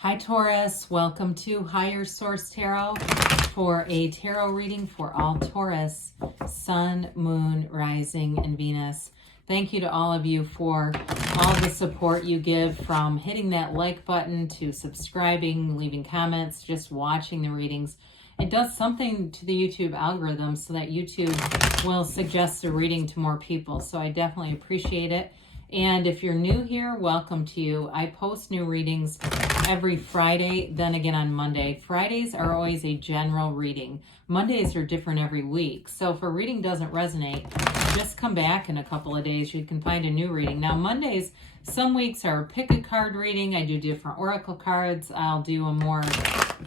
Hi Taurus, welcome to Higher Source Tarot for a tarot reading for all Taurus, Sun, Moon, Rising, and Venus. Thank you to all of you for all the support you give, from hitting that like button to subscribing, leaving comments, just watching the readings. It does something to the YouTube algorithm so that YouTube will suggest the reading to more people. So I definitely appreciate it. And if you're new here, welcome to you. I post new readings every Friday, then again on Monday. Fridays are always a general reading. Mondays are different every week. So if a reading doesn't resonate, just come back in a couple of days. You can find a new reading. Now Mondays, some weeks are pick a card reading. I do different oracle cards. I'll do a more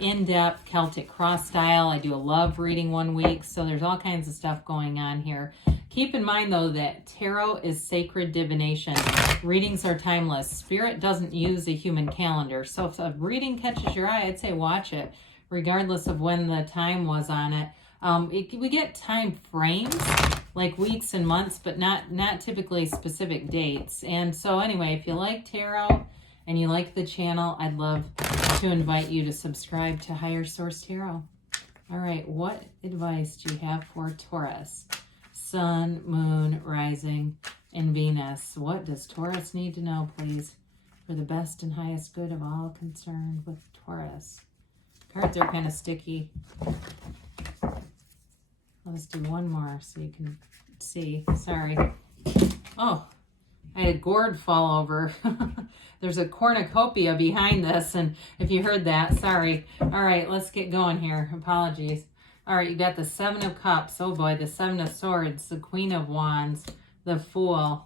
in-depth Celtic cross style. I do a love reading one week. So there's all kinds of stuff going on here. Keep in mind, though, that tarot is sacred divination. Readings are timeless. Spirit doesn't use a human calendar. So if a reading catches your eye, I'd say watch it, regardless of when the time was on it. We get time frames, like weeks and months, but not typically specific dates. And so anyway, if you like tarot and you like the channel, I'd love to invite you to subscribe to Higher Source Tarot. All right, what advice do you have for Taurus? Sun, Moon, Rising, and Venus. What does Taurus need to know, please, for the best and highest good of all concerned with Taurus? Cards are kind of sticky. Let's do one more so you can see. Sorry. Oh, I had a gourd fall over. There's a cornucopia behind this, and if you heard that, sorry. All right, let's get going here. Apologies. All right, you got the Seven of Cups. Oh boy, the Seven of Swords, the Queen of Wands, the Fool,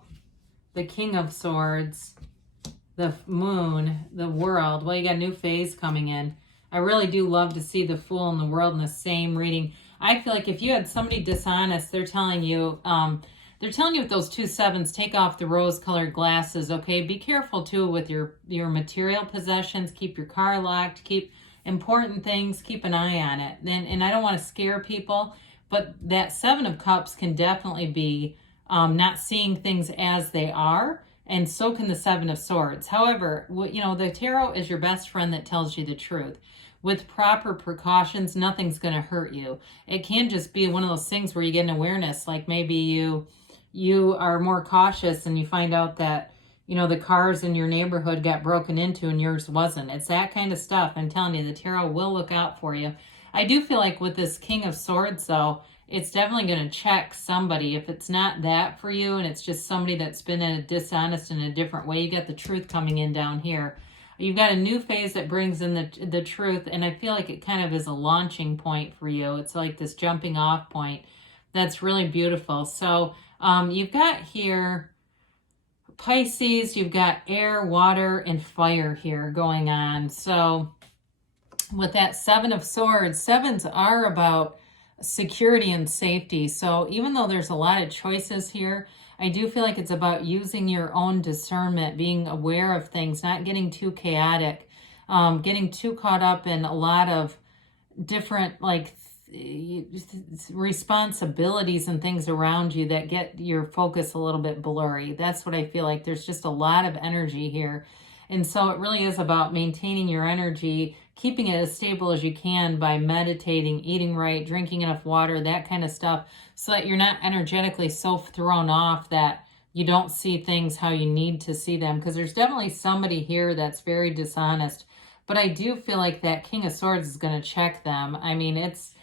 the King of Swords, the Moon, the World. Well, you got a new phase coming in. I really do love to see the Fool and the World in the same reading. I feel like if you had somebody dishonest, they're telling you with those two sevens, take off the rose-colored glasses, okay? Be careful, too, with your material possessions. Keep your car locked. Keep important things, keep an eye on it. And I don't want to scare people, but that Seven of Cups can definitely be not seeing things as they are, and so can the Seven of Swords. However, the tarot is your best friend that tells you the truth. With proper precautions, nothing's going to hurt you. It can just be one of those things where you get an awareness, like maybe you are more cautious and you find out that the cars in your neighborhood got broken into and yours wasn't. It's that kind of stuff. I'm telling you, the tarot will look out for you. I do feel like with this King of Swords, though, it's definitely going to check somebody. If it's not that for you and it's just somebody that's been dishonest in a different way, you got the truth coming in down here. You've got a new phase that brings in the truth, and I feel like it kind of is a launching point for you. It's like this jumping off point. That's really beautiful. So you've got here Pisces, you've got air, water, and fire here going on. So with that Seven of Swords, sevens are about security and safety. So even though there's a lot of choices here, I do feel like it's about using your own discernment, being aware of things, not getting too chaotic, getting too caught up in a lot of different responsibilities and things around you that get your focus a little bit blurry. That's what I feel like. There's just a lot of energy here. And so it really is about maintaining your energy, keeping it as stable as you can by meditating, eating right, drinking enough water, that kind of stuff, so that you're not energetically so thrown off that you don't see things how you need to see them. Because there's definitely somebody here that's very dishonest. But I do feel like that King of Swords is going to check them. I mean, it's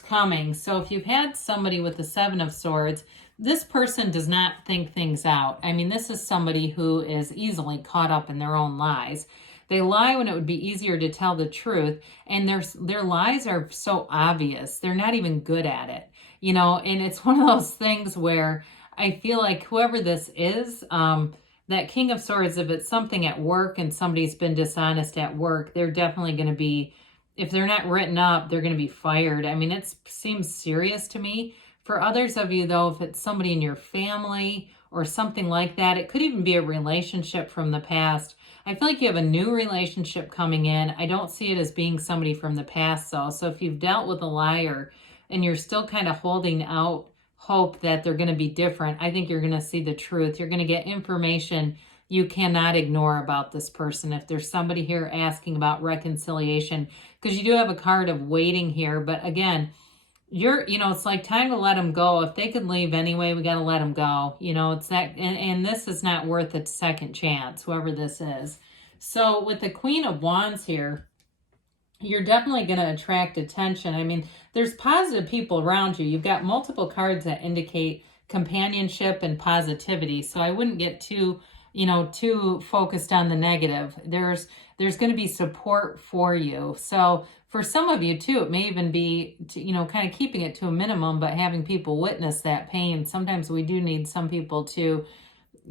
coming. So if you've had somebody with the Seven of Swords, this person does not think things out. I mean, this is somebody who is easily caught up in their own lies. They lie when it would be easier to tell the truth, and their lies are so obvious. They're not even good at it, and it's one of those things where I feel like whoever this is, that King of Swords, if it's something at work and somebody's been dishonest at work, they're definitely going to be, if they're not written up, they're going to be fired. I mean, it seems serious to me. For others of you, though, if it's somebody in your family or something like that, it could even be a relationship from the past. I feel like you have a new relationship coming in. I don't see it as being somebody from the past, though. So if you've dealt with a liar and you're still kind of holding out hope that they're going to be different, I think you're going to see the truth. You're going to get information you cannot ignore about this person. If there's somebody here asking about reconciliation, because you do have a card of waiting here, but again, it's like time to let them go. If they could leave anyway, we got to let them go. It's that, and this is not worth a second chance, whoever this is. So with the Queen of Wands here, you're definitely going to attract attention. I mean, there's positive people around you. You've got multiple cards that indicate companionship and positivity. So I wouldn't get too focused on the negative. There's going to be support for you. So for some of you too, it may even be, kind of keeping it to a minimum, but having people witness that pain. Sometimes we do need some people to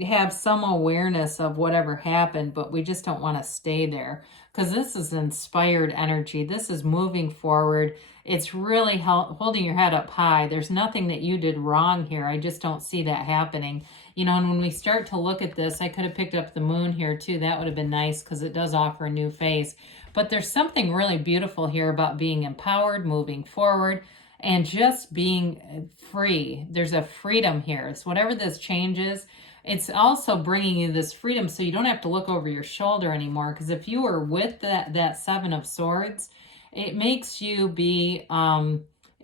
have some awareness of whatever happened, but we just don't want to stay there, because this is inspired energy. This is moving forward. It's really holding your head up high. There's nothing that you did wrong here. I just don't see that happening. And when we start to look at this, I could have picked up the moon here too. That would have been nice, because it does offer a new phase. But there's something really beautiful here about being empowered, moving forward, and just being free. There's a freedom here. So whatever this changes, it's also bringing you this freedom, so you don't have to look over your shoulder anymore. Because if you were with that Seven of Swords, it makes you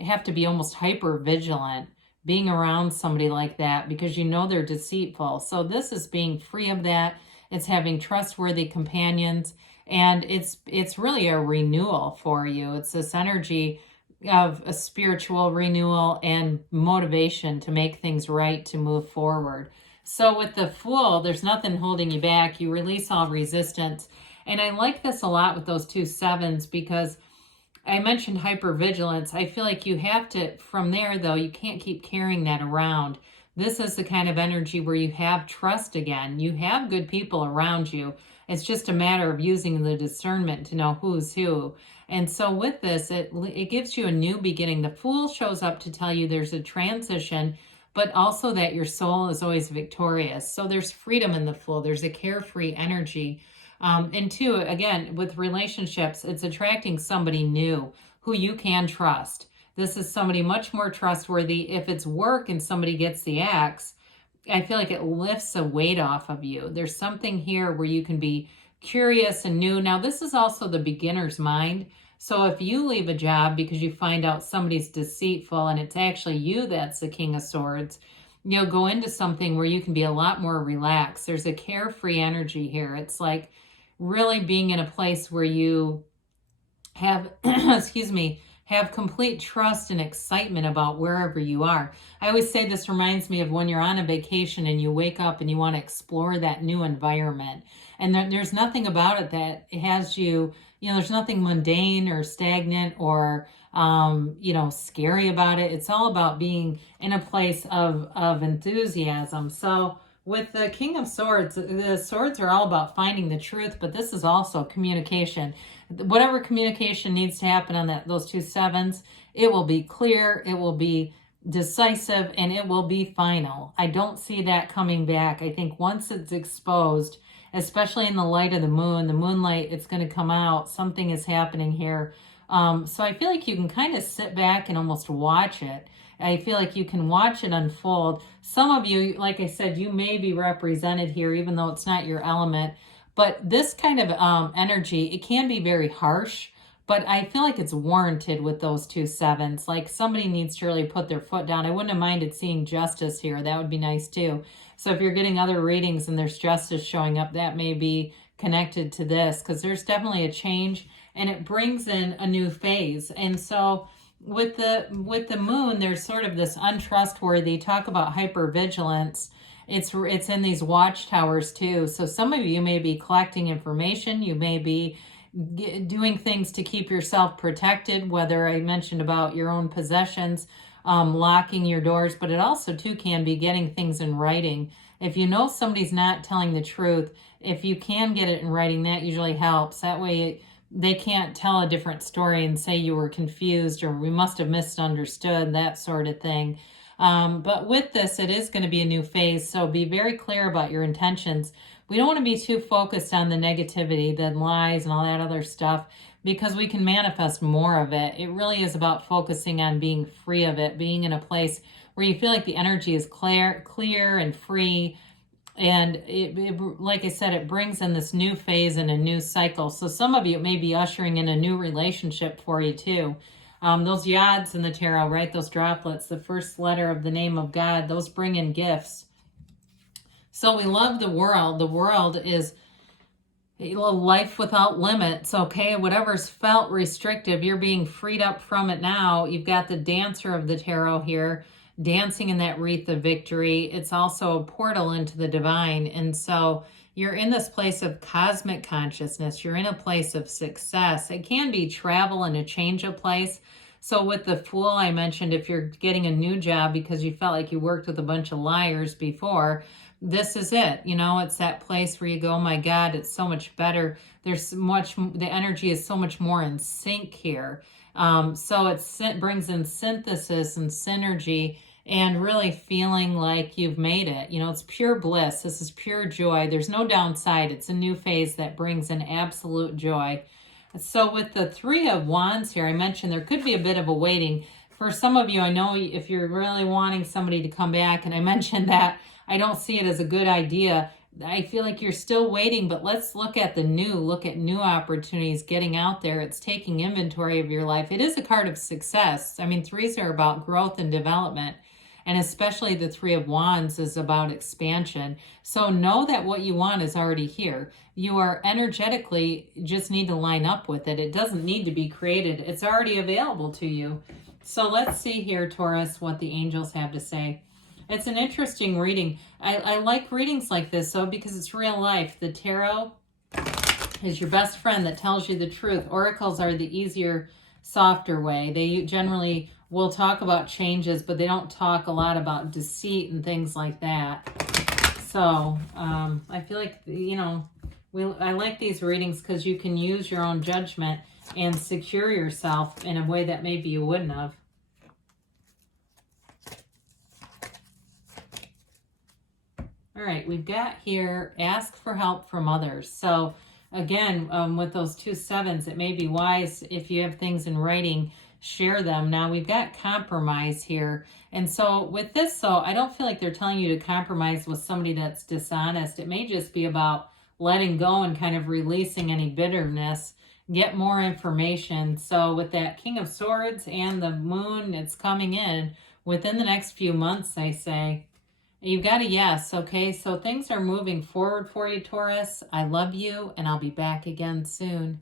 have to be almost hyper vigilant being around somebody like that, because they're deceitful. So this is being free of that. It's having trustworthy companions, and it's really a renewal for you. It's this energy of a spiritual renewal and motivation to make things right, to move forward. So with the Fool, there's nothing holding you back. You release all resistance. And I like this a lot with those 2 sevens, because I mentioned hypervigilance. I feel like you have to, from there though, you can't keep carrying that around. This is the kind of energy where you have trust again. You have good people around you. It's just a matter of using the discernment to know who's who. And so with this, it gives you a new beginning. The Fool shows up to tell you there's a transition, but also that your soul is always victorious. So there's freedom in the Fool. There's a carefree energy. And 2, again, with relationships, it's attracting somebody new who you can trust. This is somebody much more trustworthy. If it's work and somebody gets the axe, I feel like it lifts a weight off of you. There's something here where you can be curious and new. Now, this is also the beginner's mind. So if you leave a job because you find out somebody's deceitful and it's actually you that's the King of Swords, you'll go into something where you can be a lot more relaxed. There's a carefree energy here. It's like really being in a place where you have, have complete trust and excitement about wherever you are. I always say this reminds me of when you're on a vacation and you wake up and you want to explore that new environment. And there's nothing about it that has you, there's nothing mundane or stagnant or, scary about it. It's all about being in a place of enthusiasm. So with the King of Swords, the swords are all about finding the truth, but this is also communication. Whatever communication needs to happen on those 2 sevens, it will be clear, it will be decisive, and it will be final. I don't see that coming back. I think once it's exposed, especially in the light of the moonlight, it's going to come out. Something is happening here. So I feel like you can kind of sit back and almost watch it. I feel like you can watch it unfold. Some of you, like I said, you may be represented here, even though it's not your element. But this kind of energy, it can be very harsh, but I feel like it's warranted with those 2 sevens. Like somebody needs to really put their foot down. I wouldn't have minded seeing justice here. That would be nice too. So if you're getting other readings and there's justice showing up, that may be connected to this, because there's definitely a change and it brings in a new phase. And so with the moon, there's sort of this untrustworthy, talk about hypervigilance. It's in these watchtowers too. So some of you may be collecting information. You may be doing things to keep yourself protected, whether I mentioned about your own possessions, locking your doors, but it also too can be getting things in writing. If you know somebody's not telling the truth, if you can get it in writing, that usually helps. That way they can't tell a different story and say you were confused or we must have misunderstood, that sort of thing. But with this, it is going to be a new phase. So be very clear about your intentions. We don't want to be too focused on the negativity, the lies and all that other stuff, because we can manifest more of it. It really is about focusing on being free of it, being in a place where you feel like the energy is clear and free, And like I said, it brings in this new phase and a new cycle. So some of you, it may be ushering in a new relationship for you too. Those yods in the tarot, right? Those droplets, the first letter of the name of God, those bring in gifts. So we love the world. The world is a life without limits, okay? Whatever's felt restrictive, you're being freed up from it now. You've got the dancer of the tarot here, dancing in that wreath of victory. It's also a portal into the divine. And so you're in this place of cosmic consciousness. You're in a place of success. It can be travel and a change of place. So with the Fool, I mentioned if you're getting a new job because you felt like you worked with a bunch of liars before, this is it. You know, it's that place where you go, oh my God, it's so much better. There's much, the energy is so much more in sync here. So it brings in synthesis and synergy and really feeling like you've made it. You know, it's pure bliss. This is pure joy. There's no downside. It's a new phase that brings in absolute joy. So with the Three of Wands here, I mentioned there could be a bit of a waiting. For some of you, I know if you're really wanting somebody to come back, and I mentioned that, I don't see it as a good idea. I feel like you're still waiting, but let's look at the new. Look at new opportunities getting out there. It's taking inventory of your life. It is a card of success. I mean, threes are about growth and development, and especially the Three of Wands is about expansion. So know that what you want is already here. You are energetically, just need to line up with it. It doesn't need to be created. It's already available to you. So let's see here, Taurus, what the angels have to say. It's an interesting reading. I like readings like this, though, because it's real life. The tarot is your best friend that tells you the truth. Oracles are the easier, softer way. They generally will talk about changes, but they don't talk a lot about deceit and things like that. So I feel like, you know, I like these readings because you can use your own judgment and secure yourself in a way that maybe you wouldn't have. All right, we've got here, ask for help from others. So again, with those 2 sevens, it may be wise if you have things in writing, share them. Now we've got compromise here. And so with this, so I don't feel like they're telling you to compromise with somebody that's dishonest. It may just be about letting go and kind of releasing any bitterness, get more information. So with that King of Swords and the Moon, it's coming in within the next few months, I say. You've got a yes, okay? So things are moving forward for you, Taurus. I love you, and I'll be back again soon.